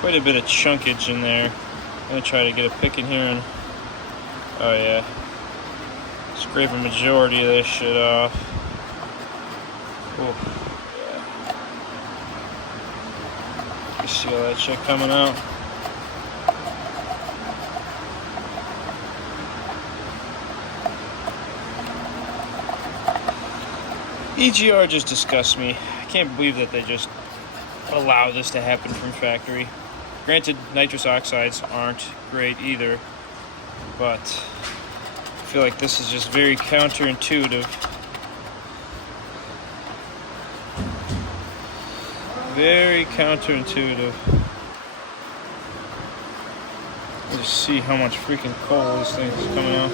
quite a bit of chunkage in there. I'm gonna try to get a pick in here and, oh yeah, scrape a majority of this shit off. Ooh, yeah. You see all that shit coming out? EGR just disgusts me. I can't believe that they just allow this to happen from factory. Granted, nitrous oxides aren't great either, but I feel like this is just very counterintuitive. Very counterintuitive. Let's just see how much freaking coal this thing is coming out.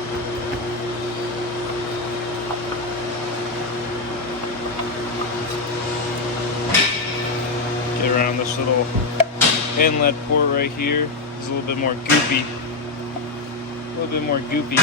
Get around this little inlet port right here. It's a little bit more goopy. A little bit more goopy.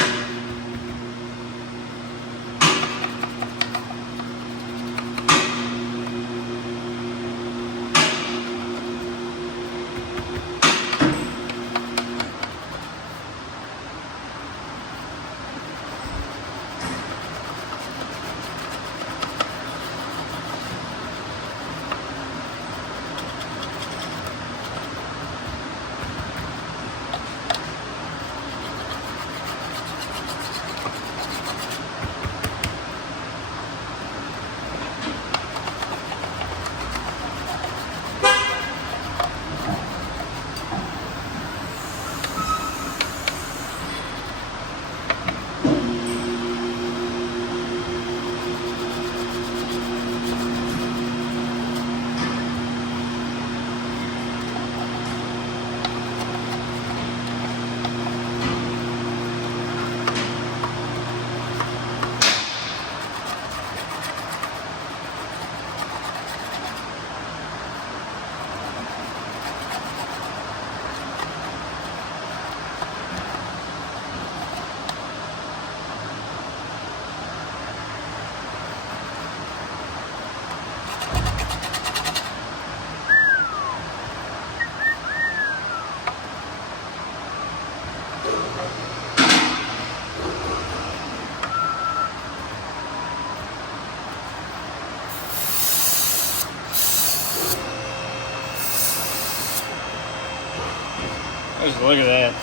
Just look at that.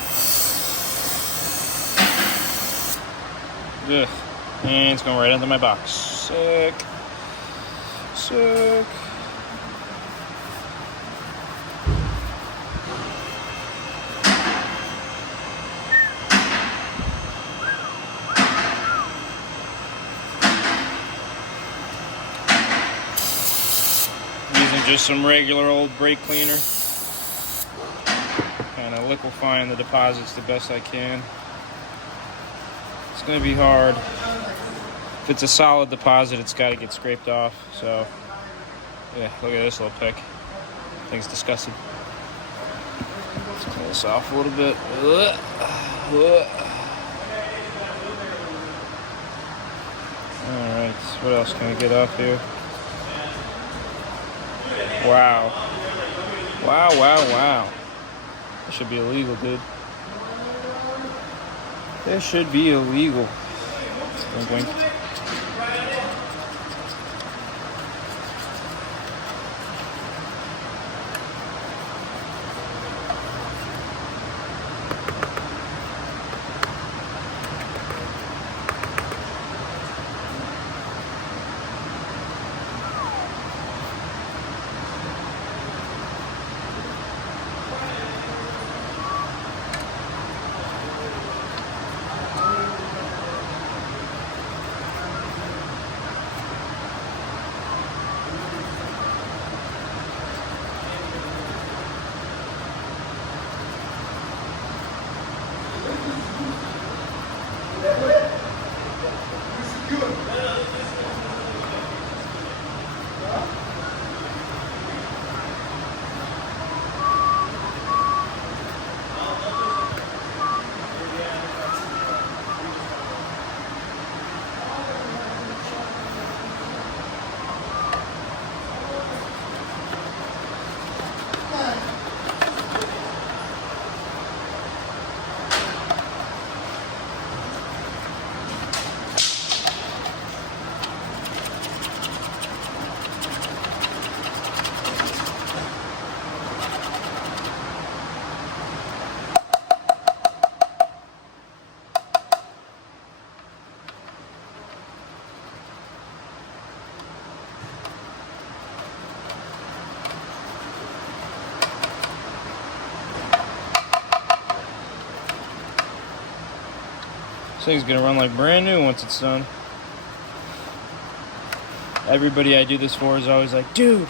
Ugh. And it's going right into my box. Sick. Sick. Using just some regular old brake cleaner. Kind of liquefying the deposits the best I can. It's going to be hard. If it's a solid deposit, it's got to get scraped off. So, yeah, look at this little pick. Thing's disgusting. Let's clean this off a little bit. Alright, what else can I get off here? Wow. Wow, wow, wow. That should be illegal, dude. That should be illegal. Wink, wink. This thing's gonna run like brand new once it's done. Everybody I do this for is always like, dude,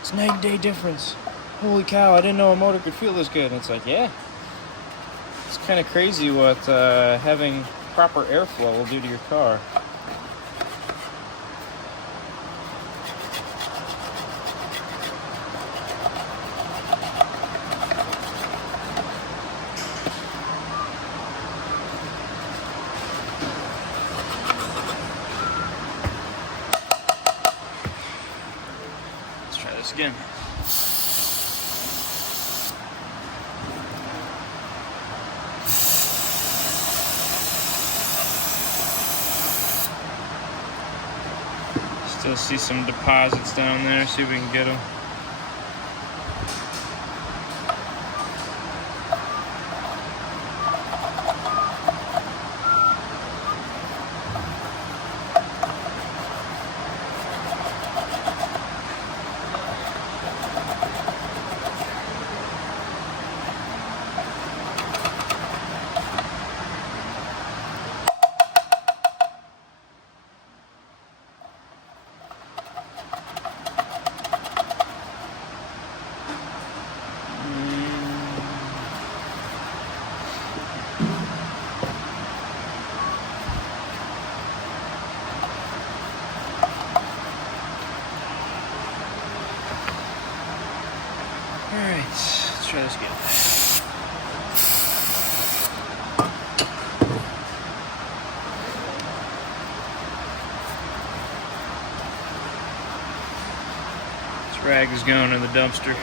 it's night and day difference. Holy cow, I didn't know a motor could feel this good. And it's like, yeah. It's kind of crazy what having proper airflow will do to your car. Let's try this again. Still see some deposits down there, see if we can get them. Alright, let's try this again. This rag is going in the dumpster.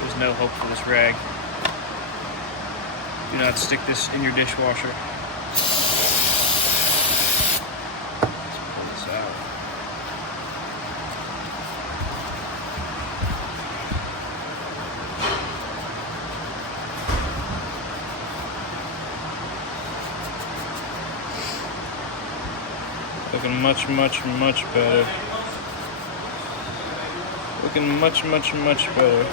There's no hope for this rag. Do not stick this in your dishwasher. Let's pull this out. Looking much, much, much better. Looking much, much, much better.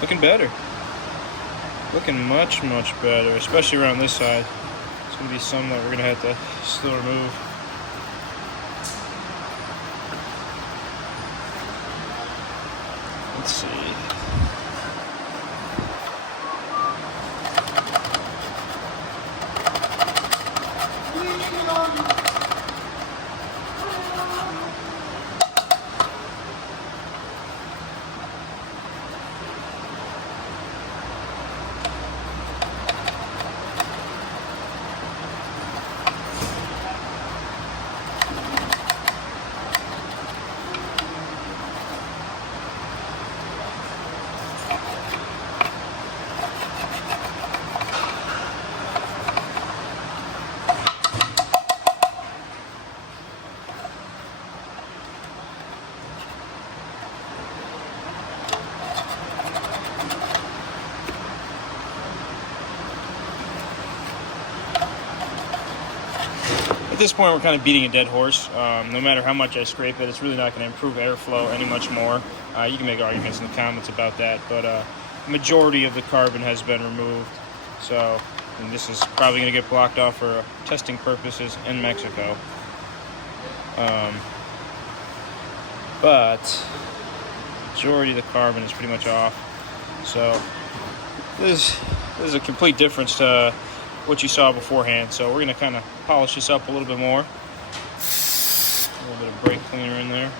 Looking better. Looking much, much better, especially around this side. It's going to be some that we're going to have to still remove. Let's see. At this point, we're kind of beating a dead horse. No matter how much I scrape it, it's really not going to improve airflow any much more. You can make arguments in the comments about that, but majority of the carbon has been removed. So and this is probably going to get blocked off for testing purposes in Mexico. But majority of the carbon is pretty much off. So this is a complete difference to what you saw beforehand. So we're going to kind of polish this up a little bit more. A little bit of brake cleaner in there.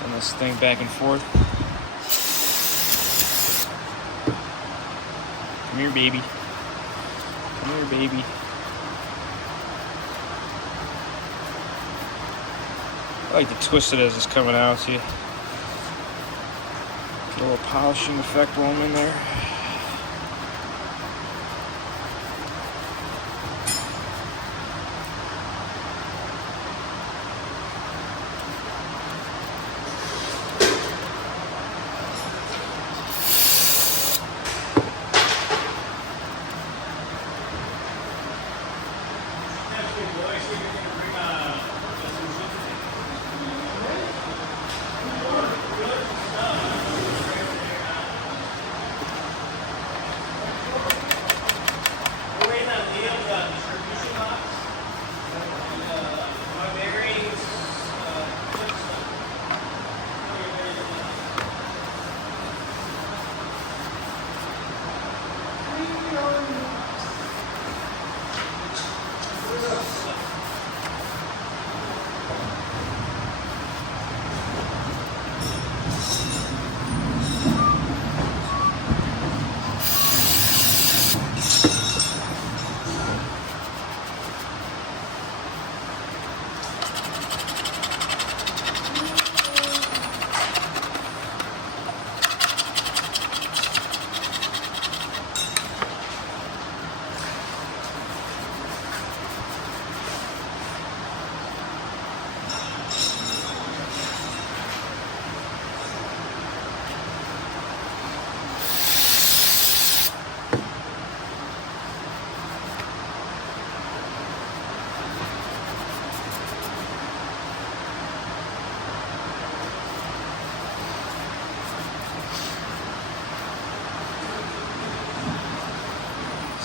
Send this thing back and forth. Come here, baby. Come here, baby. I like to twist it as it's coming out, see? Get a little polishing effect while I'm in there.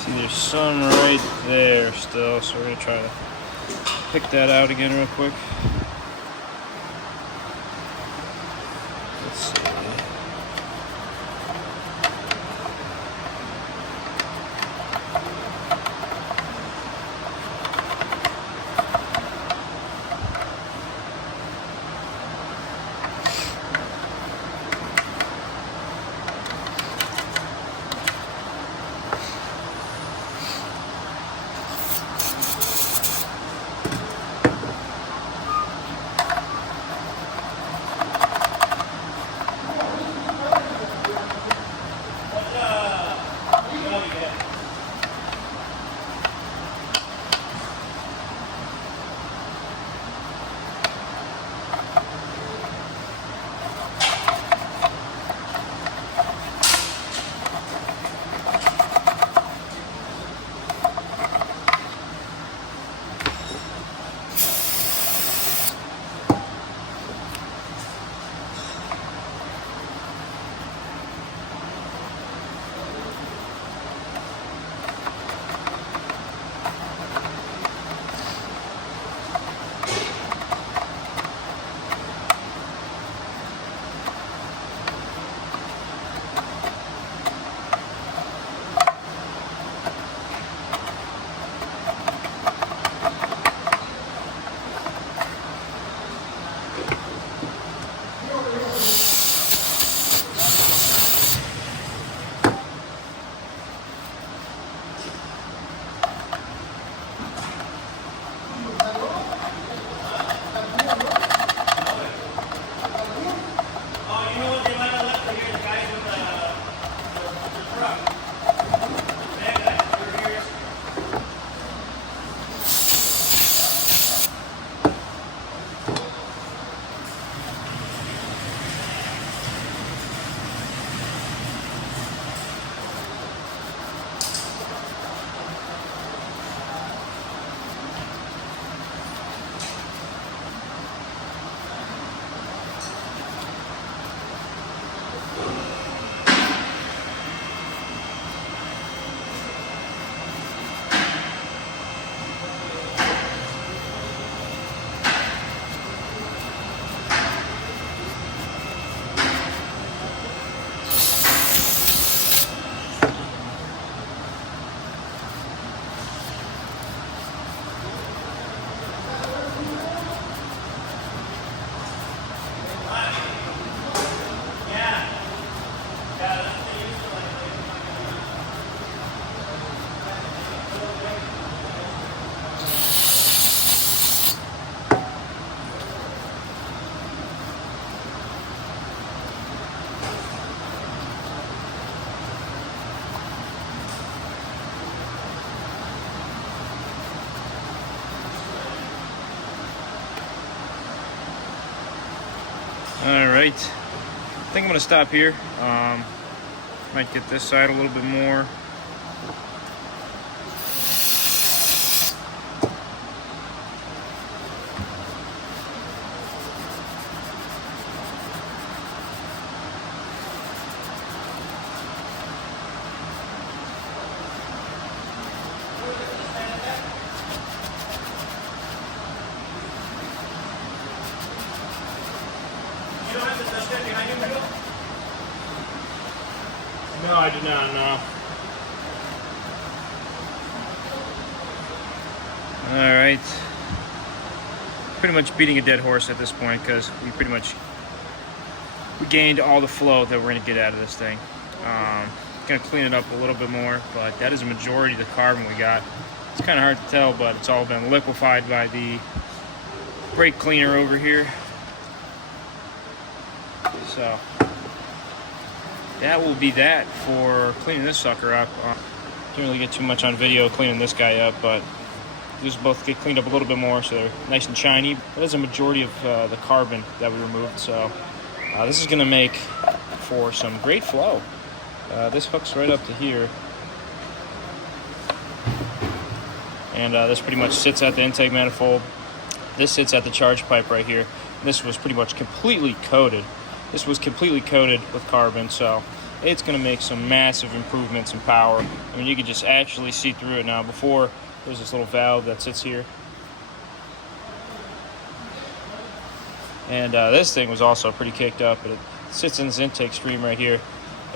There's some right there still, so we're going to try to pick that out again real quick. Let's see. All right, I think I'm gonna stop here. Might get this side a little bit more. No, I did not, no. Alright. Pretty much beating a dead horse at this point because we gained all the flow that we're going to get out of this thing. Going to clean it up a little bit more, but that is a majority of the carbon we got. It's kind of hard to tell, but it's all been liquefied by the brake cleaner over here. So that will be that for cleaning this sucker up. Didn't really get too much on video cleaning this guy up, but these both get cleaned up a little bit more so they're nice and shiny. That is a majority of the carbon that we removed, so this is going to make for some great flow. This hooks right up to here, and this pretty much sits at the intake manifold. This sits at the charge pipe right here. This was pretty much completely coated. This was completely coated with carbon, so it's going to make some massive improvements in power. I mean, you can just actually see through it now. Before, there's this little valve that sits here. And this thing was also pretty kicked up. It sits in this intake stream right here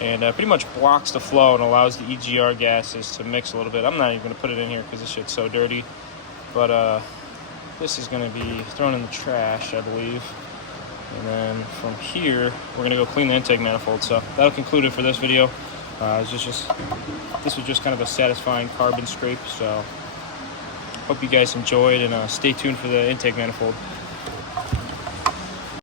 and pretty much blocks the flow and allows the EGR gases to mix a little bit. I'm not even going to put it in here because this shit's so dirty. But this is going to be thrown in the trash, I believe. And then from here, we're going to go clean the intake manifold. So that'll conclude it for this video. This was just kind of a satisfying carbon scrape. So hope you guys enjoyed, and stay tuned for the intake manifold.